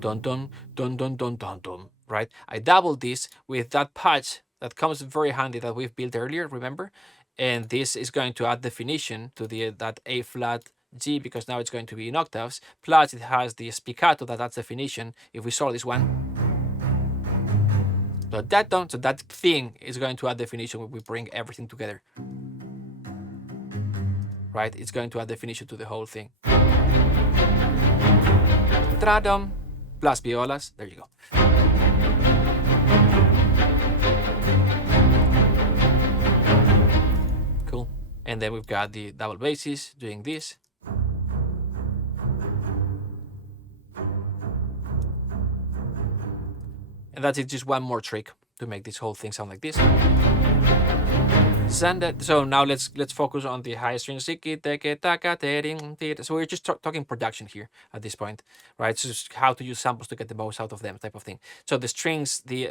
Dun dun dun dun dun dun dun. Right? I doubled this with that patch that comes very handy that we've built earlier, remember? And this is going to add definition to that A flat G, because now it's going to be in octaves. Plus it has the spiccato that adds definition. If we saw this one, so that thing is going to add definition when we bring everything together. Right? It's going to add definition to the whole thing. Tradom plus violas. There you go. Cool. And then we've got the double basses doing this. And that's it, just one more trick to make this whole thing sound like this. So now let's focus on the high strings. So we're just talking production here at this point, right? So just how to use samples to get the most out of them, type of thing. So the strings, the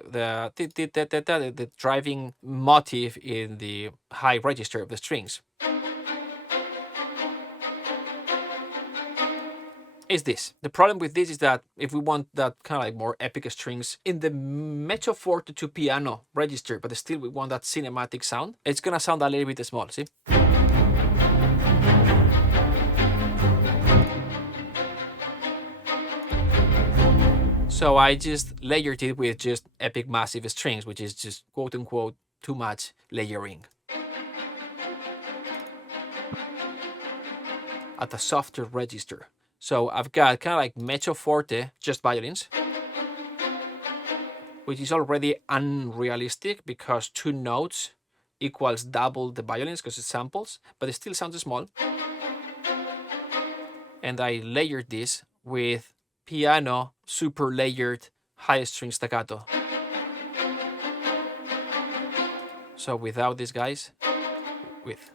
driving motif in the high register of the strings is this. The problem with this is that if we want that kind of like more epic strings in the mezzo forte to piano register, but still we want that cinematic sound, it's gonna sound a little bit small, see? So I just layered it with just epic massive strings, which is just quote unquote too much layering. At a softer register. So I've got kind of like mezzo forte, just violins, which is already unrealistic because 2 notes equals double the violins because it's samples, but it still sounds small. And I layered this with piano super layered high string staccato. So without these guys, with.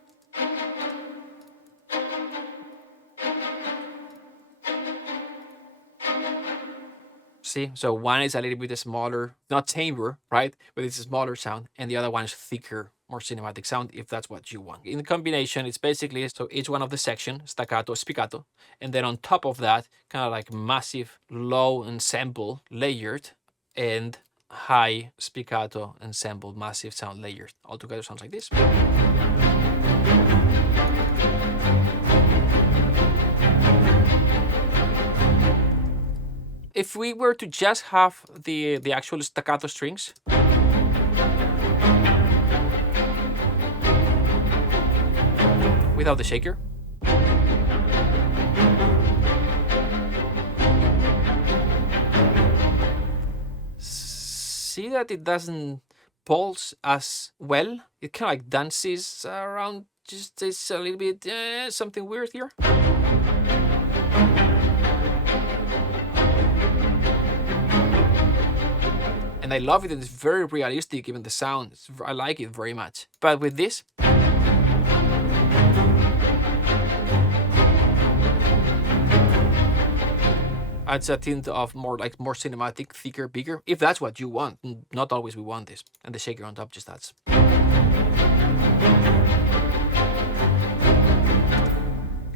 See, so one is a little bit smaller, not timbre, right? But it's a smaller sound, and the other one is thicker, more cinematic sound, if that's what you want. In the combination, it's basically, so each one of the section, staccato, spiccato, and then on top of that, kind of like massive low ensemble layered, and high spiccato ensemble, massive sound layered. Altogether sounds like this. If we were to just have the actual staccato strings, without the shaker, see that it doesn't pulse as well. It kind of like dances around, just it's a little bit something weird here. And I love it, and it's very realistic, even the sound. I like it very much. But with this, adds a tint of more cinematic, thicker, bigger, if that's what you want. Not always we want this. And the shaker on top just adds.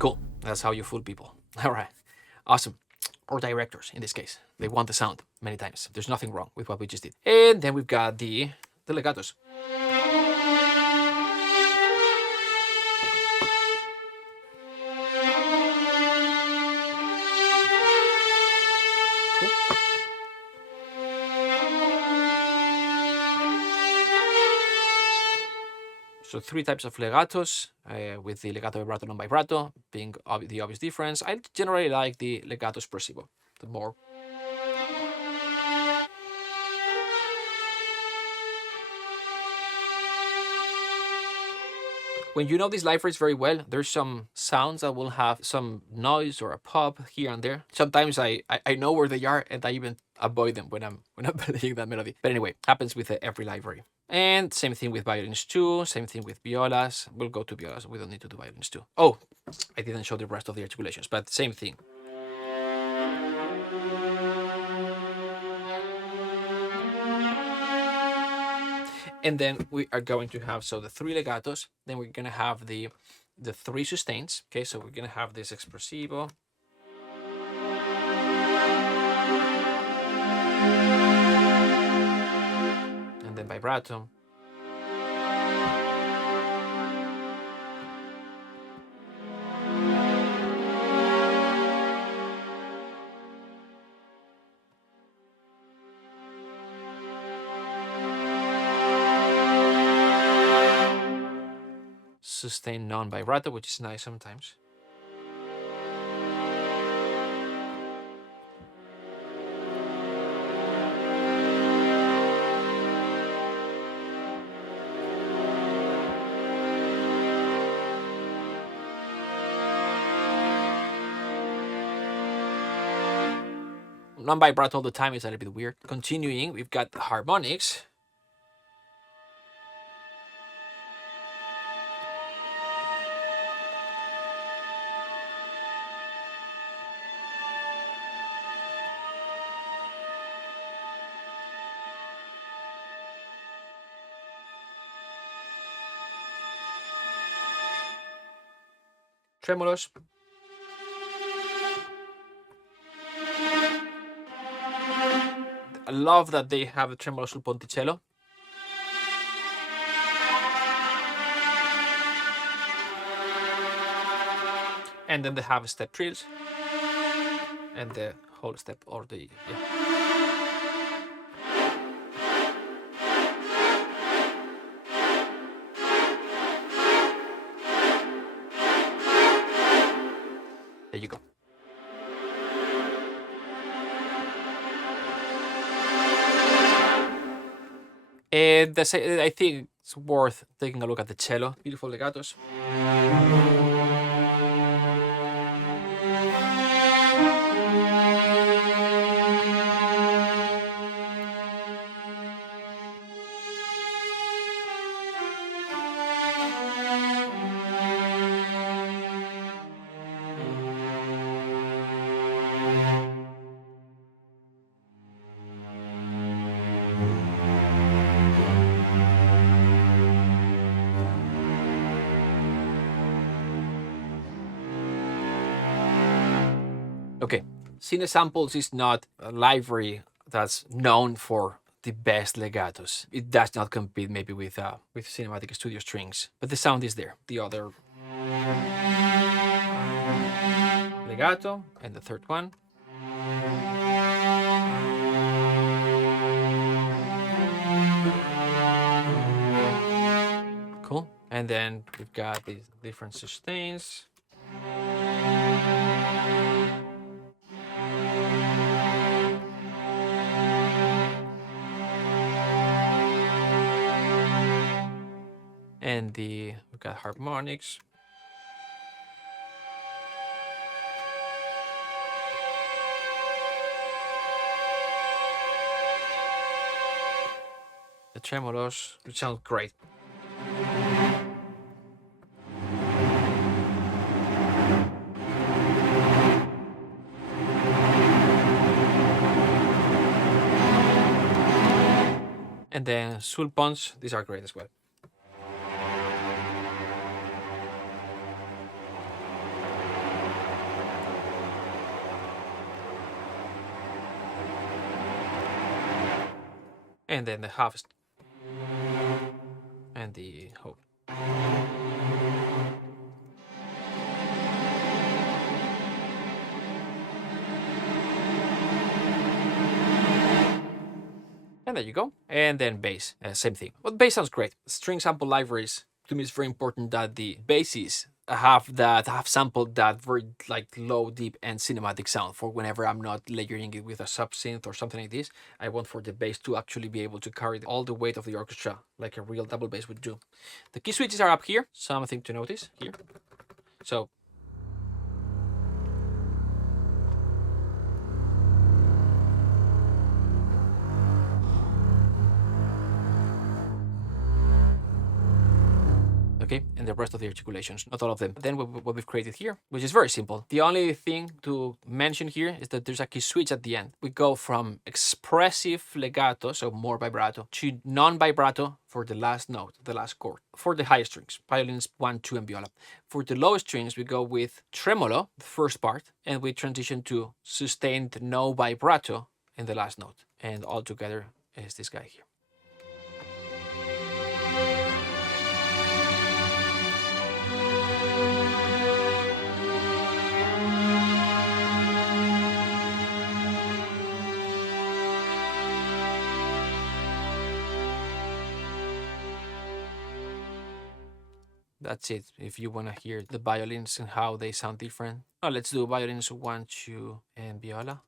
Cool. That's how you fool people. All right. Awesome. Or directors, in this case. They want the sound many times. There's nothing wrong with what we just did. And then we've got the legatos. So 3 types of legatos, with the legato vibrato non vibrato being the obvious difference. I generally like the legato espressivo, the more. When you know these libraries very well, there's some sounds that will have some noise or a pop here and there. Sometimes I know where they are and I even avoid them when I'm playing that melody. But anyway, happens with every library. And same thing with violins too, same thing with violas. We'll go to violas, we don't need to do violins too. Oh, I didn't show the rest of the articulations, but same thing. And then we are going to have, so the 3 legatos, then we're going to have the 3 sustains. Okay, so we're going to have this expressivo, and then vibrato, sustain non-vibrato, which is nice sometimes. Non-vibrato all the time is a little bit weird. Continuing, we've got the harmonics. Tremolos. I love that they have the tremolo sul ponticello. And then they have step trills. And the whole step, or the, yeah. There you go. And I think it's worth taking a look at the cello. Beautiful legatos. Okay, Cine Samples is not a library that's known for the best legatos. It does not compete maybe with Cinematic Studio strings, but the sound is there. The other legato and the third one. Cool. And then we've got these different sustains. And we've got harmonics. The tremolos, which sound great. And then sulpons, these are great as well. And then the harvest and the hope. And there you go. And then bass, same thing. But bass sounds great. String sample libraries, to me it's very important that the basses have sampled that very like low, deep, and cinematic sound for whenever I'm not layering it with a sub synth or something like this. I want for the bass to actually be able to carry all the weight of the orchestra like a real double bass would do. The key switches are up here. Something to notice here. So okay, and the rest of the articulations, not all of them. Then what we've created here, which is very simple. The only thing to mention here is that there's a key switch at the end. We go from expressive legato, so more vibrato, to non-vibrato for the last note, the last chord. For the high strings, violins 1, 2, and viola. For the low strings, we go with tremolo, the first part, and we transition to sustained no vibrato in the last note. And all together is this guy here. That's it. If you want to hear the violins and how they sound different. Oh, let's do violins 1, 2, and viola.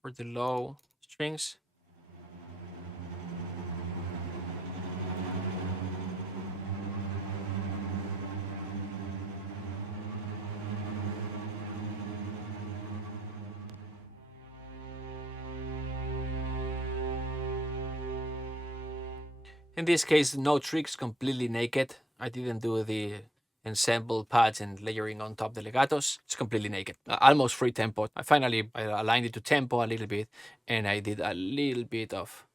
For the low strings. In this case, no tricks, completely naked. I didn't do the ensemble pads and layering on top the legatos. It's completely naked, almost free tempo. I aligned it to tempo a little bit, and I did a little bit of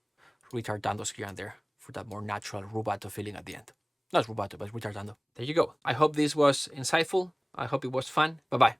retardandos here and there for that more natural rubato feeling at the end. Not rubato, but retardando. There you go. I hope this was insightful. I hope it was fun. Bye bye.